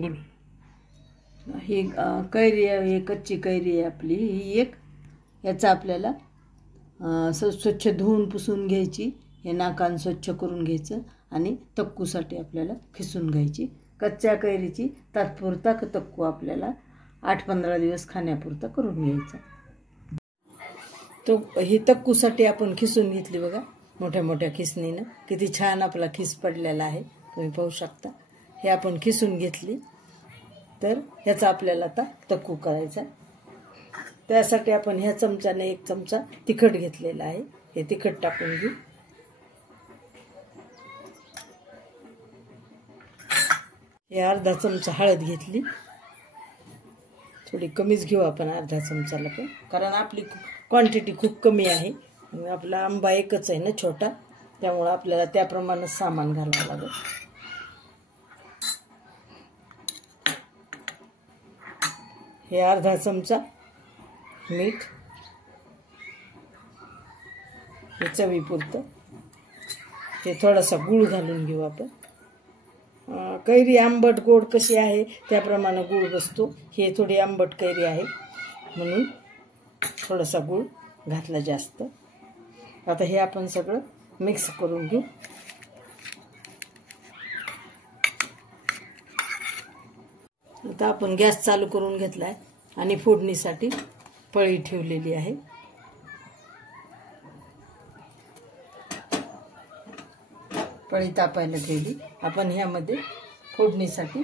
Good ही कैरी आहे, ही कच्ची कैरी आहे आपली, ही एक याचा आपल्याला स्वच्छ धुवून पुसून घ्यायची, हे नाकान स्वच्छ करून घ्यायचं आणि तक्कूसाठी आपल्याला खिसून घ्यायची। कच्च्या कैरीची तात्पुरता तक्कू आपल्याला 8-15 दिवस खाण्यापुरता करून घ्यायचा। तो ही तक्कूसाठी आपण खिसून घेतली बघा, मोठ्या मोठ्या खिसणीनं किती छान आपला खिस पडलेला आहे, तुम्ही पाहू शकता। हे आपण खिसून घेतली, तर ह्याचा आपल्याला आता तक्कू करायचा। त्यासाठी आपण ह्या चमच्याने 1 चमचा तिखट घेतलेला आहे, हे तिखट टाकून घेऊ। हे अर्धा चमचा हळद घेतली, थोडी कमीच घेऊ आपण अर्धा चमचाला पण, कारण आपली क्वांटिटी खूप कमी आहे, आपला आंबा एकच आहे ना छोटा, त्यामुळे आपल्याला त्याप्रमाणे सामान घालावं लागेल। हे अर्धा चमचा मीठ, हे चवीपुरतं, हे थोडासा गूळ घालून घेऊ आपण। कैरी आंबट गोड कशी आहे त्याप्रमाणे गूळ बसतो, हे थोडी आंबट कैरी आहे म्हणून थोडासा गूळ घातला जास्त। आता हे आपण सगळं मिक्स करून घेऊ। आता आपण गॅस चालू करून घेतलाय आणि फोडणीसाठी पळी ठेवलेली आहे। पळी तापायला ठेवली, आपण ह्यामध्ये फोडणीसाठी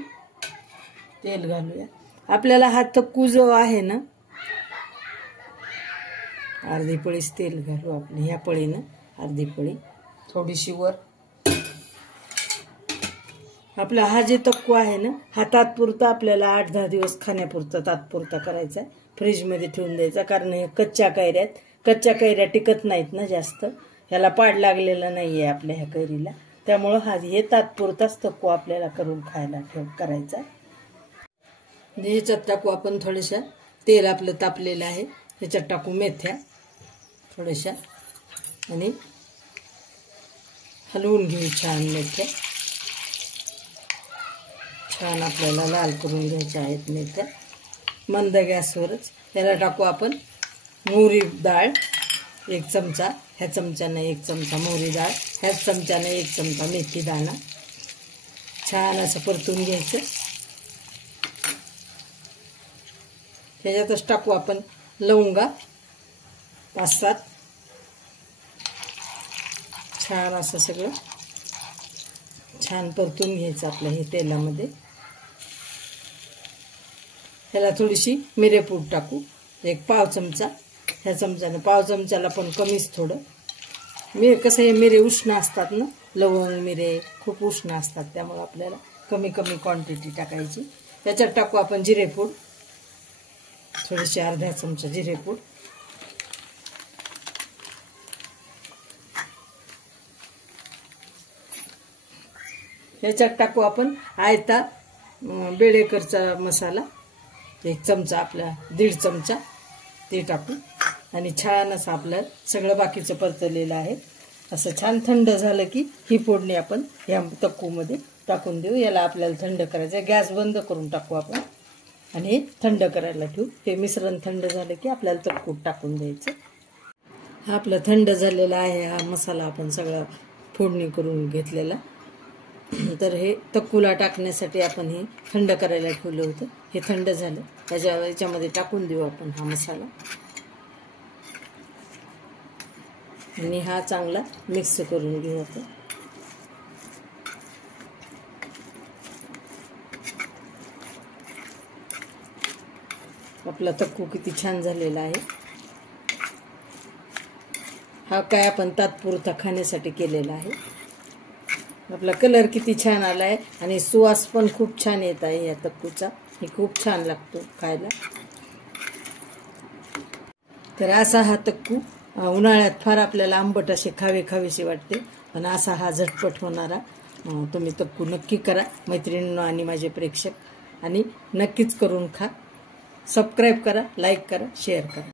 तेल घालूया। आपल्याला हा तक्कू जो आहे ना, अर्धी पळीच तेल घालू आपण, ह्या पळीनं अर्धी पळी, थोडीशी वर। आपला हा जे तक्कू आहे ना, हा तात्पुरता आपल्याला 8-10 दिवस खाण्यापुरता तात्पुरता करायचा आहे, फ्रीजमध्ये ठेवून द्यायचा, कारण हे कच्च्या कैऱ्या टिकत नाहीत ना जास्त, ह्याला पाड लागलेला नाहीये आपल्या ह्या कैरीला, त्यामुळे हा हे तात्पुरताच तक्कू आपल्याला करून खायला करायचा। ह्याच्यात टाकू आपण थोडेशा, तेल आपलं तापलेलं आहे, ह्याच्यात टाकू मेथ्या थोड्याशा आणि हलवून घेऊ छान। मेथ्या छान आपल्याला लाल करून घ्यायच्या आहेत मेथ्या, मंद गॅसवरच। त्याला टाकू आपण मोहरी डाळ 1 चमचा, ह्या चमच्याने 1 चमचा मोहरी डाळ, ह्याच चमच्याने 1 चमचा मेथी दाणा, छान असं परतून घ्यायचं। त्याच्यातच टाकू आपण लवंगा 5-7, छान असं सगळं छान परतून घ्यायचं आपलं हे तेलामध्ये। ह्याला थोडीशी मिरेपूड टाकू, 1 पाव चमचा, ह्या चमच्याने पाव चमच्याला पण कमीच थोडं। कसं हे मिरे उष्ण असतात ना, लवंग मिरे खूप उष्ण असतात, त्यामुळे आपल्याला कमी क्वांटिटी टाकायची। त्याच्यात टाकू आपण जिरेपूड, थोडीशी अर्धा चमचा जिरेपूड, ह्याच्यात टाकू आपण आयता बेडेकरचा मसाला 1 चमचा, आपला 1.5 चमचा ते टाकू आणि छान असं आपलं सगळं बाकीचं परतलेलं आहे। असं छान थंड झालं की ही फोडणी आपण या तक्कूमध्ये टाकून देऊ। याला आपल्याला थंड करायचं, गॅस बंद करून टाकू आपण आणि हे थंड करायला ठेवू। हे मिश्रण थंड झालं की आपल्याला तक्कूत टाकून द्यायचं। हा आपला थंड झालेला आहे, हा मसाला आपण सगळा फोडणी करून घेतलेला, तर हे तक्कूला टाकण्यासाठी आपण हे थंड करायला ठेवलं होतं, हे थंड झालं, याच्यामध्ये टाकून देऊ आपण हा मसाला आणि हा चांगला मिक्स करून घेऊ आपण। आपला तक्कू किती छान झालेला आहे। हा काय आपण तात्पुरता खाण्यासाठी केलेला आहे। आपला कलर किती छान आलाय आणि सुवास पण खूप छान येत आहे या तक्कूचा, हे खूप छान लागतो खायला। तर असा हा तक्कू उन्हाळ्यात फार आपल्याला आंबट असे खावेसे वाटते, पण असा हा झटपट होणारा तुम्ही तक्कू नक्की करा मैत्रिणींनो आणि माझे प्रेक्षक, आणि नक्कीच करून खा। सबस्क्राईब करा, लाईक करा, शेअर करा।